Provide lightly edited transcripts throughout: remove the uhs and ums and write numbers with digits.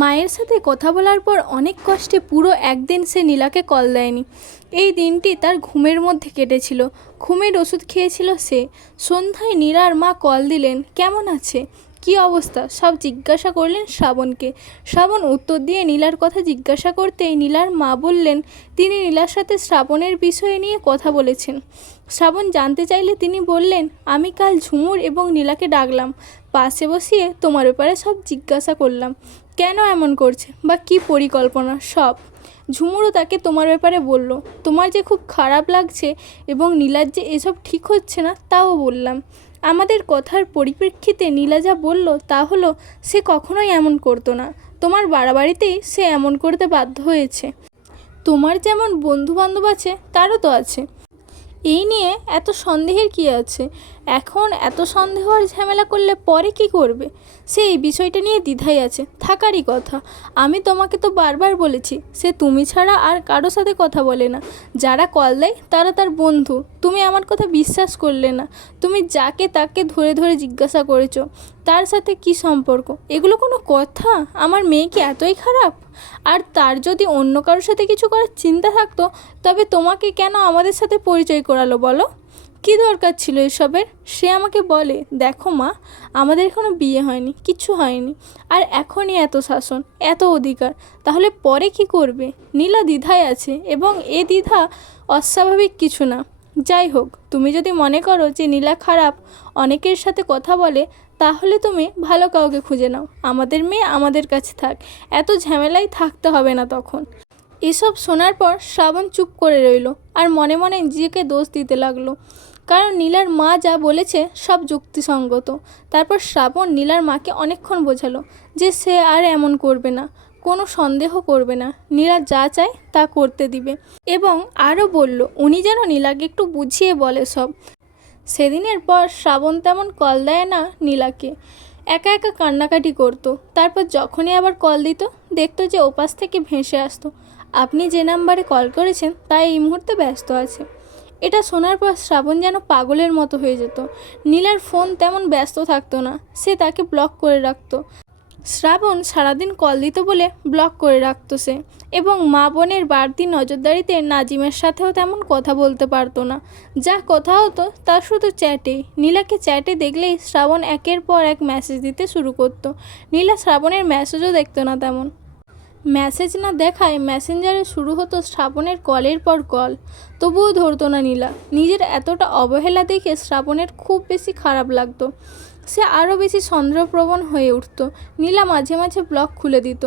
মায়ের সাথে কথা বলার পর অনেক কষ্টে পুরো একদিন সে নীলাকে কল দেয়নি। এই দিনটি তার ঘুমের মধ্যে কেটেছিল। ঘুমের ওষুধ খেয়েছিল সে। সন্ধ্যায় নীলার মা কল দিলেন, কেমন আছে, কি অবস্থা, সব জিজ্ঞাসা করলেন শ্রাবণকে। শ্রাবণ উত্তর দিয়ে নীলার কথা জিজ্ঞাসা করতেই নীলার মা বললেন তিনি নীলার সাথে শ্রাবণের বিষয়ে নিয়ে কথা বলেছেন। শ্রাবণ জানতে চাইলে তিনি বললেন, আমি কাল ঝুমুর এবং নীলাকে ডাকলাম, পাশে বসিয়ে তোমার ব্যাপারে সব জিজ্ঞাসা করলাম, কেন এমন করছে বা কী পরিকল্পনা সব। ঝুমুরও তাকে তোমার ব্যাপারে বলল, তোমার যে খুব খারাপ লাগছে এবং নীলার যে এসব ঠিক হচ্ছে না তাও বললাম। আমাদের কথার পরিপ্রেক্ষিতে নীলা যা বলল তা হলো সে কখনোই এমন করতো না, তোমার বাড়াবাড়িতেই সে এমন করতে বাধ্য হয়েছে। তোমার যেমন বন্ধুবান্ধব আছে তারও তো আছে, এই নিয়ে এত সন্দেহের কী আছে? এখন এত সন্দেহ আর ঝামেলা করলে পরে কি করবে? সে এই বিষয়টা নিয়ে দ্বিধায় আছে, থাকারই কথা। আমি তোমাকে তো বারবার বলেছি সে তুমি ছাড়া আর কারো সাথে কথা বলে না, যারা কল দেয় তারা তার বন্ধু। তুমি আমার কথা বিশ্বাস করলে না, তুমি যাকে তাকে ধরে ধরে জিজ্ঞাসা করেছো তার সাথে কি সম্পর্ক। এগুলো কোনো কথা? আমার মেয়ে কি এতই খারাপ? আর তার যদি অন্য কারোর সাথে কিছু করার চিন্তা থাকতো তবে তোমাকে কেন আমাদের সাথে পরিচয় করালো বলো? কী দরকার ছিল এসবের? সে আমাকে বলে, দেখো মা, আমাদের এখনও বিয়ে হয়নি, কিছু হয়নি, আর এখনই এত শাসন, এত অধিকার, তাহলে পরে কি করবে? নীলা দ্বিধায় আছে এবং এ দ্বিধা অস্বাভাবিক কিছু না। যাই হোক, তুমি যদি মনে করো যে নীলা খারাপ, অনেকের সাথে কথা বলে, তাহলে তুমি ভালো কাউকে খুঁজে নাও, আমাদের মেয়ে আমাদের কাছে থাক, এত ঝামেলায় থাকতে হবে না তখন। এসব শোনার পর শ্রাবণ চুপ করে রইল আর মনে মনে নিজেকে দোষ দিতে লাগলো, কারণ নীলার মা যা বলেছে সব যুক্তিসঙ্গত। তারপর শ্রাবণ নীলার মাকে অনেকক্ষণ বোঝালো যে সে আর এমন করবে না, কোনো সন্দেহ করবে না, নীলা যা চায় তা করতে দিবে, এবং আরও বলল উনি যেন নীলাকে একটু বুঝিয়ে বলে সব। সেদিনের পর শ্রাবণ তেমন কল দেয় না নীলাকে, একা একা কান্নাকাটি করতো। তারপর যখনই আবার কল দিত দেখতো যে ওপাশ থেকে ভেসে আসতো, আপনি যে নাম্বারে কল করেছেন তা এই মুহূর্তে ব্যস্ত আছে। এটা শোনার পর শ্রাবণ যেন পাগলের মতো হয়ে যেত। নীলার ফোন তেমন ব্যস্ত থাকতো না, সে তাকে ব্লক করে রাখতো। শ্রাবণ সারাদিন কল দিত বলে ব্লক করে রাখতো সে, এবং মা বোনের বাড়তি নজরদারিতে নাজিমের সাথেও তেমন কথা বলতে পারতো না। যা কথা হতো তা শুধু চ্যাটে। নীলাকে চ্যাটে দেখলেই শ্রাবণ একের পর এক মেসেজ দিতে শুরু করতো। নীলা শ্রাবণের মেসেজও দেখতো না তেমন। মেসেজ না দেখায় মেসেঞ্জারে শুরু হতো শ্রাবণের কলের পর কল, তবুও ধরতো না নীলা। নিজের এতটা অবহেলা দেখে শ্রাবণের খুব বেশি খারাপ লাগতো। সে আরও বেশি সন্দেহপ্রবণ হয়ে উঠত। নীলা মাঝে মাঝে ব্লক খুলে দিত।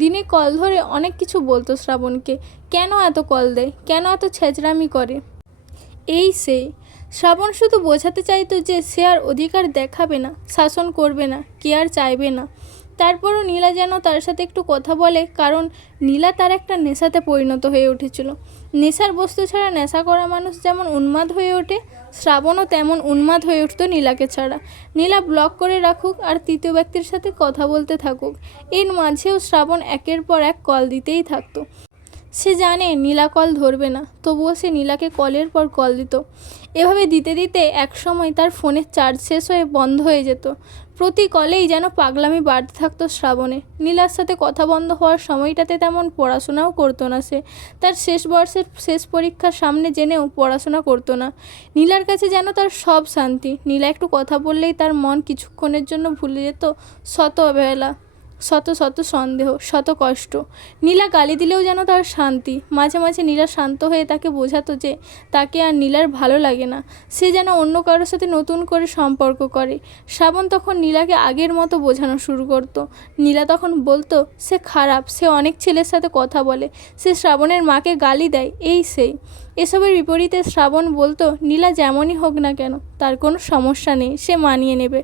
দিনে কল ধরে অনেক কিছু বলতো শ্রাবণকে, কেন এত কল দেয়, কেন এত ছেঁচড়ামি করে। এই সেই শ্রাবণ শুধু বোঝাতে চাইতো যে সে আর অধিকার দেখাবে না, শাসন করবে না, কেয়ার চাইবে না। তারপরও নীলা যেন তার সাথে একটু কথা বলে, কারণ নীলা তার একটা নেশাতে পরিণত হয়ে উঠেছিল। নেশার বস্তু ছাড়া নেশা করা মানুষ যেমন উন্মাদ হয়ে ওঠে, শ্রাবণও তেমন উন্মাদ হয়ে উঠত নীলাকে ছাড়া। নীলা ব্লক করে রাখুক আর তৃতীয় ব্যক্তির সাথে কথা বলতে থাকুক, এর মাঝেও শ্রাবণ একের পর এক কল দিতেই থাকতো। সে জানে নীলা কল ধরবে না, তবুও সে নীলাকে কলের পর কল দিত। এভাবে দিতে দিতে একসময় তার ফোনের চার্জ শেষ হয়ে বন্ধ হয়ে যেত। প্রতি কলেই যেন পাগলামি বাড়তে থাকতো শ্রাবণে। নীলার সাথে কথা বন্ধ হওয়ার সময়টাতে তেমন পড়াশোনাও করতো না সে। তার শেষ বর্ষের শেষ পরীক্ষার সামনে জেনেও পড়াশোনা করতো না। নীলার কাছে যেন তার সব শান্তি। নীলা একটু কথা বললেই তার মন কিছুক্ষণের জন্য ভুলে যেত শত অবহেলা, শত শত সন্দেহ, শত কষ্ট। নীলা গালি দিলেও যেন তার শান্তি। মাঝে মাঝে নীলা শান্ত হয়ে তাকে বোঝাতো যে তাকে আর নীলার ভালো লাগে না, সে যেন অন্য কারোর সাথে নতুন করে সম্পর্ক করে। শ্রাবণ তখন নীলাকে আগের মতো বোঝানো শুরু করতো। নীলা তখন বলতো সে খারাপ, সে অনেক ছেলের সাথে কথা বলে, সে শ্রাবণের মাকে গালি দেয়, এই সেই। এসবের বিপরীতে শ্রাবণ বলতো নীলা যেমনই হোক না কেন তার কোনো সমস্যা নেই, সে মানিয়ে নেবে।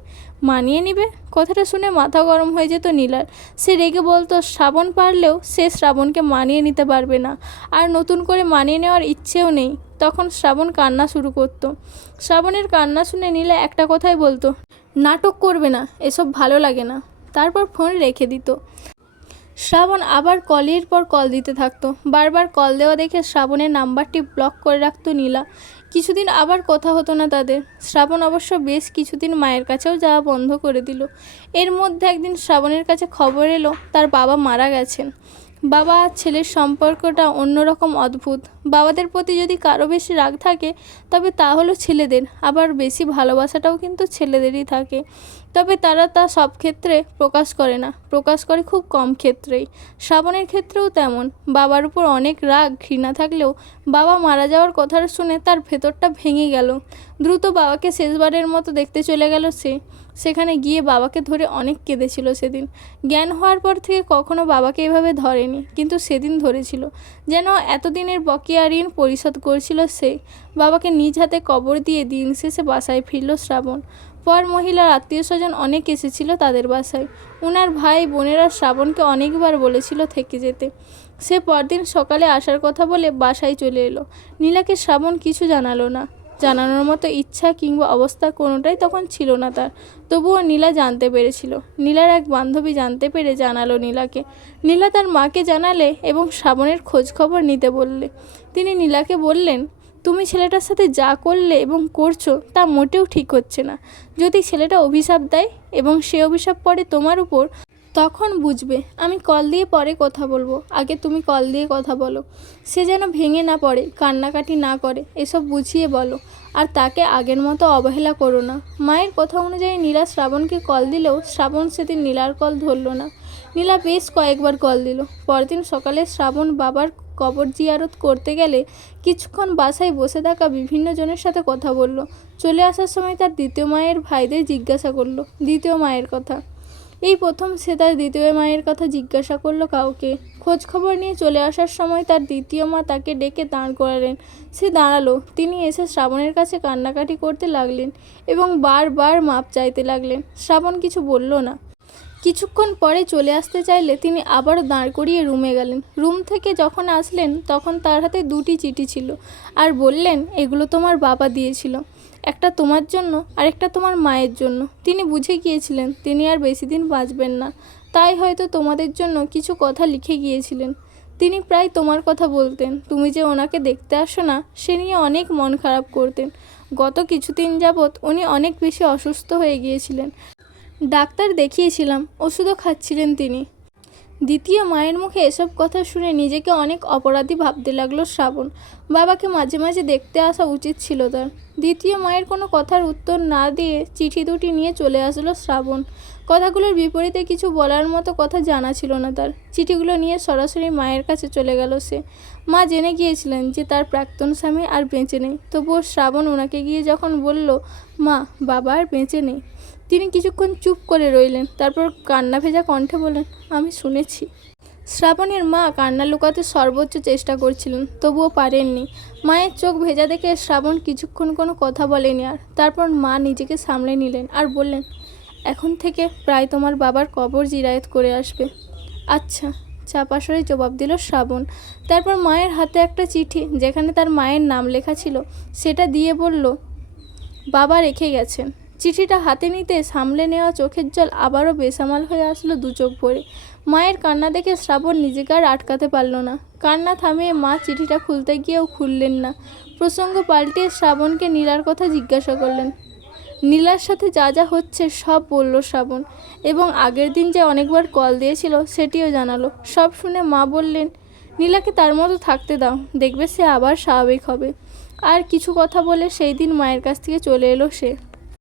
মানিয়ে নেবে কথাটা শুনে মাথা গরম হয়ে যেত নীলার। সে রেগে বলতো শ্রাবণ পারলেও সে শ্রাবণকে মানিয়ে নিতে পারবে না, আর নতুন করে মানিয়ে নেওয়ার ইচ্ছেও নেই। তখন শ্রাবণ কান্না শুরু করতো। শ্রাবণের কান্না শুনে নীলা একটা কথাই বলতো, নাটক করবে না, এসব ভালো লাগে না। তারপর ফোন রেখে দিত। শ্রাবণ আবার কলের পর কল দিতে থাকতো। বারবার কল দেওয়া দেখে শ্রাবণের নাম্বারটি ব্লক করে রাখতো নীলা। কিছুদিন আবার কথা হতো না তাদের। শ্রাবণ অবশ্য বেশ কিছুদিন মায়ের কাছেও যাওয়া বন্ধ করে দিল। এর মধ্যে একদিন শ্রাবণের কাছে খবর এলো তার বাবা মারা গেছেন। বাবা আর ছেলের সম্পর্কটা অন্যরকম অদ্ভুত। বাবাদের প্রতি যদি কারো বেশি রাগ থাকে তবে তা হলো ছেলেদের, আবার বেশি ভালোবাসাটাও কিন্তু ছেলেদেরই থাকে। তবে তারা তা সব ক্ষেত্রে প্রকাশ করে না, প্রকাশ করে খুব কম ক্ষেত্রেই। শ্রাবণের ক্ষেত্রেও তেমন। বাবার উপর অনেক রাগ ঘৃণা থাকলেও বাবা মারা যাওয়ার কথাটা শুনে তার ভেতরটা ভেঙে গেল। দ্রুত বাবাকে শেষবারের মতো দেখতে চলে গেল সে। সেখানে গিয়ে বাবাকে ধরে অনেক কেঁদেছিল সেদিন। জ্ঞান হওয়ার পর থেকে কখনো বাবাকে এভাবে ধরেনি, কিন্তু সেদিন ধরেছিল। যেন এতদিনের বকেয়া ঋণ পরিশোধ করছিল সে। বাবাকে নিজ হাতে কবর দিয়ে দিন শেষে বাসায় ফিরল শ্রাবণ। পর মহিলার আত্মীয় স্বজন অনেক এসেছিল তাদের বাসায়। ওনার ভাই বোনেরা শ্রাবণকে অনেকবার বলেছিল থেকে যেতে। সে পরদিন সকালে আসার কথা বলে বাসায় চলে এলো। নীলাকে শ্রাবণ কিছু জানালো না। জানানোর মতো ইচ্ছা কিংবা অবস্থা কোনোটাই তখন ছিল না তার। তবুও নীলা জানতে পেরেছিল। নীলার এক বান্ধবী জানতে পেরে জানালো নীলাকে। নীলা তার মাকে জানালে এবং শ্রাবণের খোঁজ খবর নিতে বললে। তিনি নীলাকে বললেন, তুমি ছেলেটার সাথে যা করলে এবং করছো তা মোটেও ঠিক হচ্ছে না। যদি ছেলেটা অভিশাপ দেয় এবং সে অভিশাপ পড়ে তোমার উপর, তখন বুঝবে। আমি কল দিয়ে পরে কথা বলবো, আগে তুমি কল দিয়ে কথা বলো। সে যেন ভেঙে না পড়ে, কান্নাকাটি না করে, এসব বুঝিয়ে বলো। আর তাকে আগের মতো অবহেলা করো না। মায়ের কথা অনুযায়ী নীলা শ্রাবণকে কল দিলেও শ্রাবণ সেদিন নীলার কল ধরল না। নীলা বেশ কয়েকবার কল দিল। পরদিন সকালে শ্রাবণ বাবার কবর জিয়ারত করতে গেলে কিছুক্ষণ বাসায় বসে থাকা বিভিন্ন জনের সাথে কথা বলল। চলে আসার সময় তার দ্বিতীয় মায়ের ভাইদের জিজ্ঞাসা করলো দ্বিতীয় মায়ের কথা। এই প্রথম সে তার দ্বিতীয় মায়ের কথা জিজ্ঞাসা করলো কাউকে। খোঁজ খবর নিয়ে চলে আসার সময় তার দ্বিতীয় মা তাকে ডেকে দাঁড় করালেন। সে দাঁড়ালো। তিনি এসে শ্রাবণের কাছে কান্নাকাটি করতে লাগলেন এবং বারবার মাপ চাইতে লাগলেন। শ্রাবণ কিছু বলল না। কিছুক্ষণ পরে চলে আসতে চাইলে তিনি আবারও দাঁড় করিয়ে রুমে গেলেন। রুম থেকে যখন আসলেন তখন তার হাতে দুটি চিঠি ছিল আর বললেন, এগুলো তোমার বাবা দিয়েছিল। একটা তোমার জন্য আর একটা তোমার মায়ের জন্য। তিনি বুঝে গিয়েছিলেন তিনি আর বেশি দিন বাঁচবেন না, তাই হয়তো তোমাদের জন্য কিছু কথা লিখে গিয়েছিলেন। তিনি প্রায় তোমার কথা বলতেন। তুমি যে ওনাকে দেখতে আসো না সে নিয়ে অনেক মন খারাপ করতেন। গত কিছুদিন যাবৎ উনি অনেক বেশি অসুস্থ হয়ে গিয়েছিলেন। ডাক্তার দেখিয়েছিলাম, ওষুধও খাচ্ছিলেন তিনি। দ্বিতীয় মায়ের মুখে এসব কথা শুনে নিজেকে অনেক অপরাধী ভাবতে লাগলো শ্রাবণ। বাবাকে মাঝে মাঝে দেখতে আসা উচিত ছিল তার। দ্বিতীয় মায়ের কোনো কথার উত্তর না দিয়ে চিঠি দুটি নিয়ে চলে আসলো শ্রাবণ। কথাগুলোর বিপরীতে কিছু বলার মতো কথা জানা ছিল না তার। চিঠিগুলো নিয়ে সরাসরি মায়ের কাছে চলে গেল সে। মা জেনে গিয়েছিলেন যে তার প্রাক্তন স্বামী আর বেঁচে নেই। তবুও শ্রাবণ ওনাকে গিয়ে যখন বলল, মা, বাবা আর বেঁচে নেই, তিনি কিছুক্ষণ চুপ করে রইলেন। তারপর কান্না ভেজা কণ্ঠে বললেন, আমি শুনেছি। শ্রাবণের মা কান্না লুকাতে সর্বোচ্চ চেষ্টা করছিলেন, তবুও পারেননি। মায়ের চোখ ভেজা দেখে শ্রাবণ কিছুক্ষণ কোনো কথা বলেনি আর। তারপর মা নিজেকে সামলে নিলেন আর বললেন, এখন থেকে প্রায় তোমার বাবার কবর জিয়ারত করে আসবে। আচ্ছা, চাপা স্বরে জবাব দিল শ্রাবণ। তারপর মায়ের হাতে একটা চিঠি যেখানে তার মায়ের নাম লেখা ছিল সেটা দিয়ে বলল, বাবা রেখে গেছেন। চিঠিটা হাতে নিতে সামলে নেওয়া চোখের জল আবারও বেসামাল হয়ে আসলো দু চোখ ভরে। মায়ের কান্না দেখে শ্রাবণ নিজেকে আর আটকাতে পারল না। কান্না থামিয়ে মা চিঠিটা খুলতে গিয়েও খুললেন না। প্রসঙ্গ পাল্টিয়ে শ্রাবণকে নীলার কথা জিজ্ঞাসা করলেন। নীলার সাথে যা যা হচ্ছে সব বলল শ্রাবণ, এবং আগের দিন যে অনেকবার কল দিয়েছিল সেটিও জানালো। সব শুনে মা বললেন, নীলাকে তার মতো থাকতে দাও, দেখবে সে আবার স্বাভাবিক হবে। আর কিছু কথা বলে সেই দিন মায়ের কাছ থেকে চলে এলো সে।